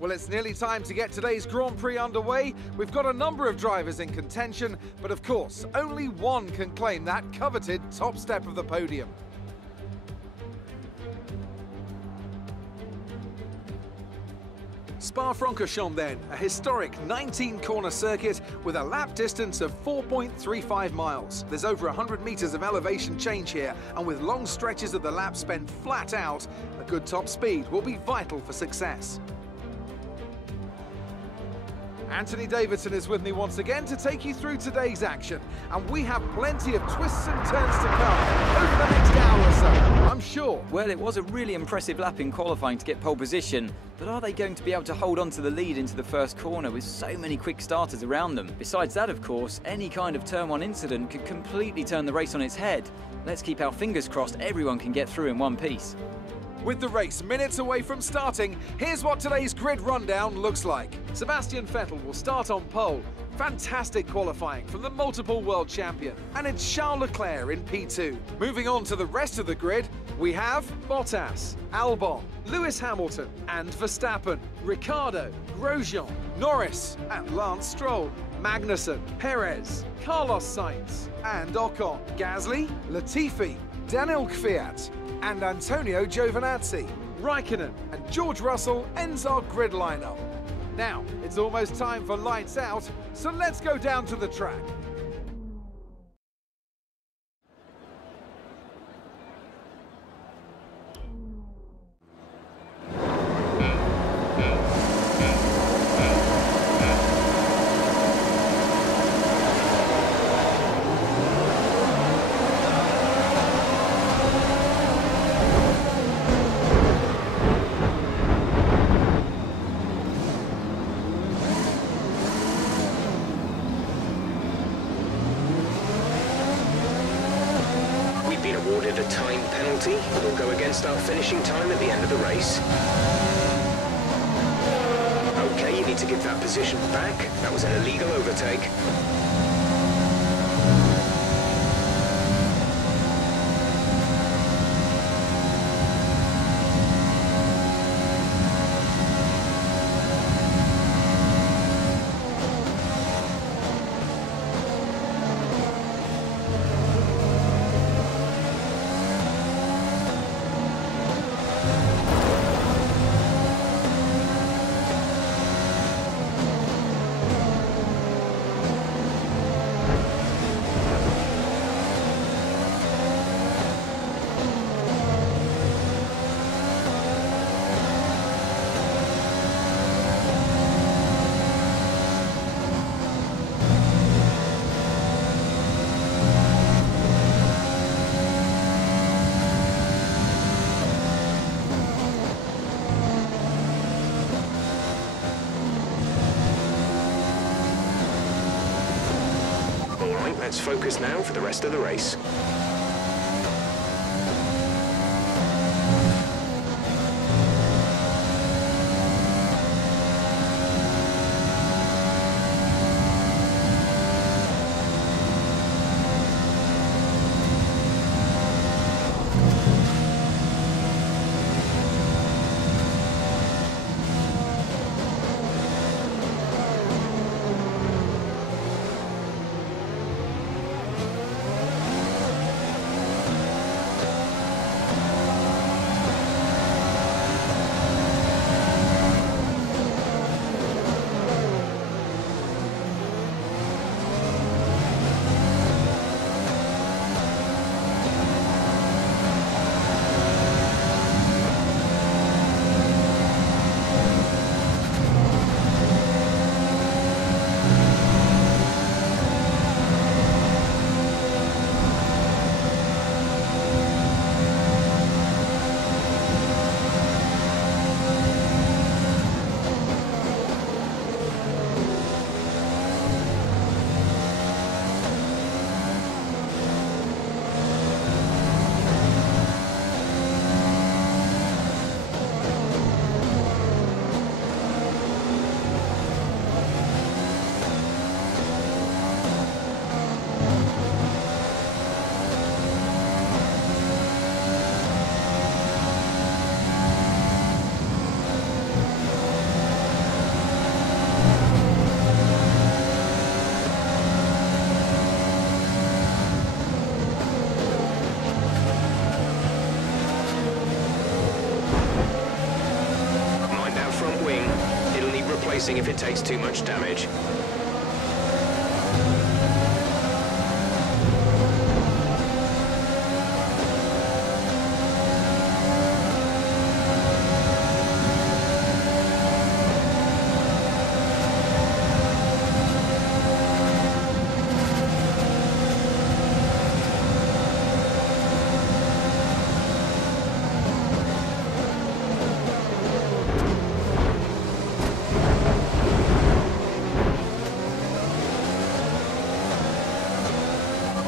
Well, it's nearly time to get today's Grand Prix underway. We've got a number of drivers in contention, but of course, only one can claim that coveted top step of the podium. Spa-Francorchamps then, a historic 19-corner circuit with a lap distance of 4.35 miles. There's over 100 metres of elevation change here, and with long stretches of the lap spent flat out, a good top speed will be vital for success. Anthony Davidson is with me once again to take you through today's action, and we have plenty of twists and turns to come over the next hour or so, I'm sure. Well, it was a really impressive lap in qualifying to get pole position, but are they going to be able to hold on to the lead into the first corner with so many quick starters around them? Besides that, of course, any kind of turn one incident could completely turn the race on its head. Let's keep our fingers crossed everyone can get through in one piece. With the race minutes away from starting, here's what today's grid rundown looks like. Sebastian Vettel will start on pole. Fantastic qualifying from the multiple world champion. And it's Charles Leclerc in P2. Moving on to the rest of the grid, we have Bottas, Albon, Lewis Hamilton and Verstappen, Ricciardo, Grosjean, Norris and Lance Stroll, Magnussen, Perez, Carlos Sainz and Ocon, Gasly, Latifi, Daniel Kvyat and Antonio Giovinazzi. Raikkonen and George Russell ends our grid lineup. Now, it's almost time for lights out, so let's go down to the track. Awarded a time penalty that will go against our finishing time at the end of the race. Okay, you need to give that position back. That was an illegal overtake. Let's focus now for the rest of the race. racing if it takes too much damage.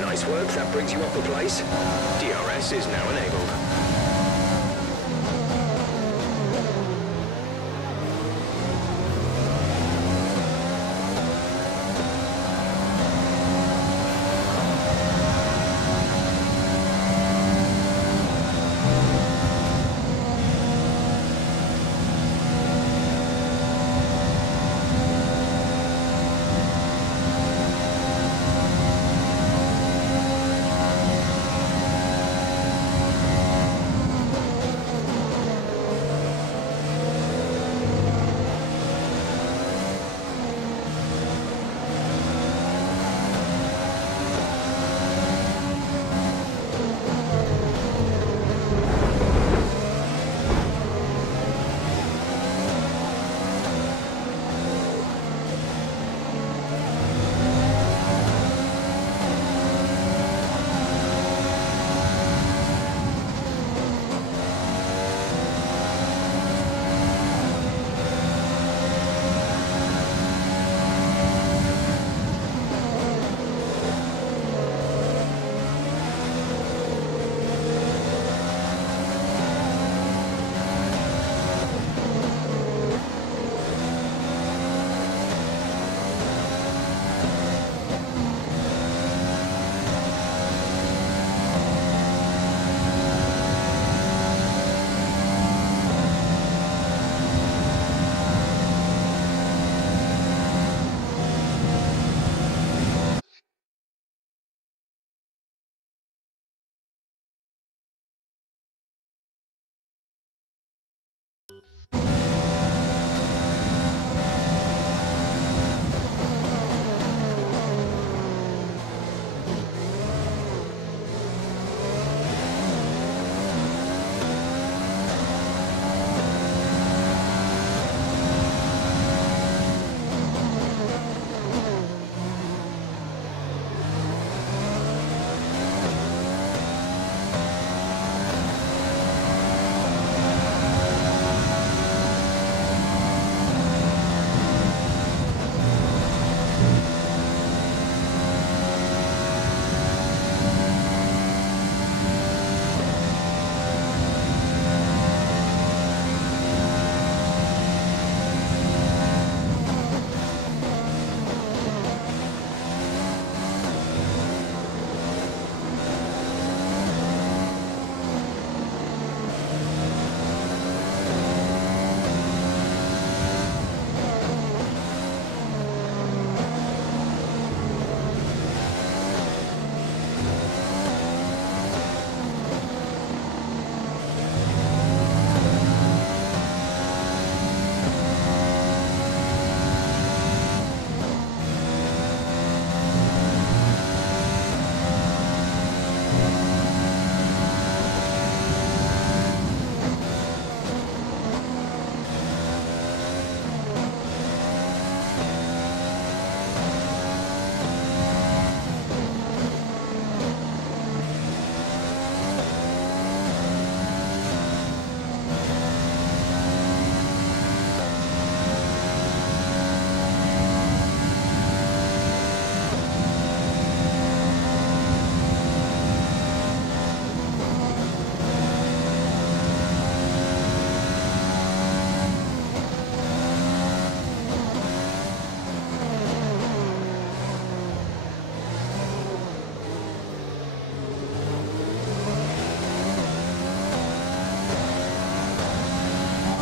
Nice work, that brings you up a place. DRS is now enabled.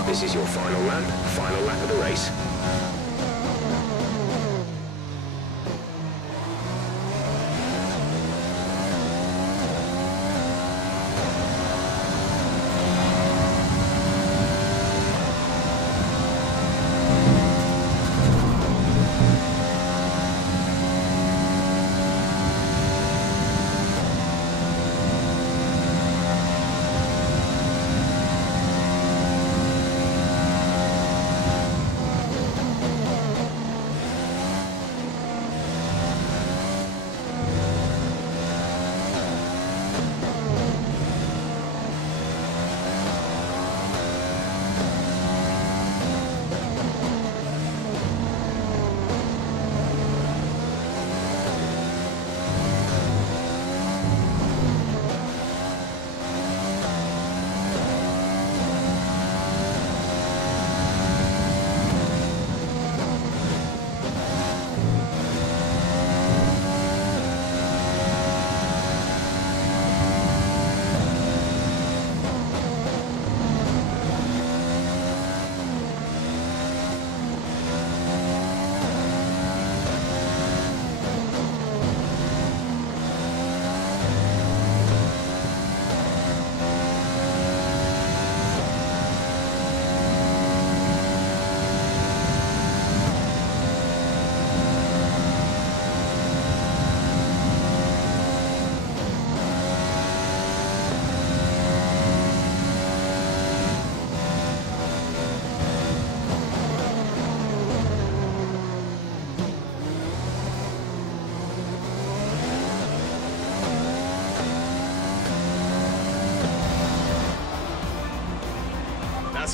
This is your final lap of the race.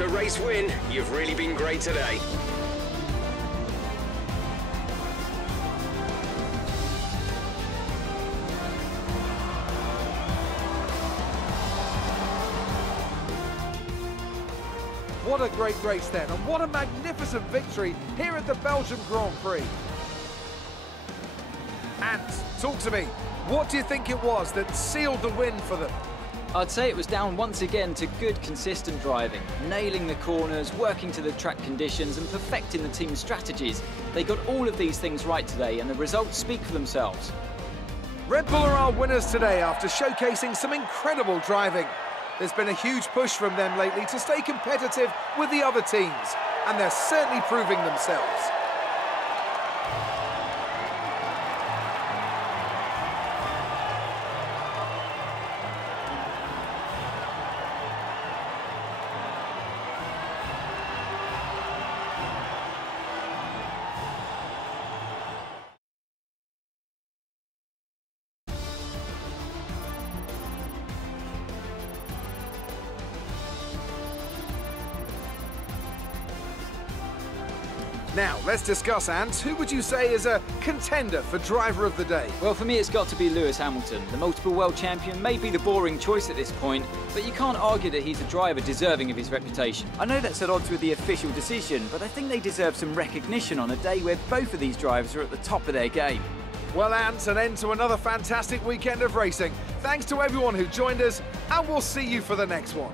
a race win. You've really been great today. What a great race then, and what a magnificent victory here at the Belgian Grand Prix. And talk to me, what do you think it was that sealed the win for them? I'd say it was down once again to good, consistent driving, nailing the corners, working to the track conditions and perfecting the team's strategies. They got all of these things right today and the results speak for themselves. Red Bull are our winners today after showcasing some incredible driving. There's been a huge push from them lately to stay competitive with the other teams, and they're certainly proving themselves. Now, let's discuss, Ant. Who would you say is a contender for Driver of the Day? Well, for me, it's got to be Lewis Hamilton. The multiple world champion may be the boring choice at this point, but you can't argue that he's a driver deserving of his reputation. I know that's at odds with the official decision, but I think they deserve some recognition on a day where both of these drivers are at the top of their game. Well, Ant, an end to another fantastic weekend of racing. Thanks to everyone who joined us, and we'll see you for the next one.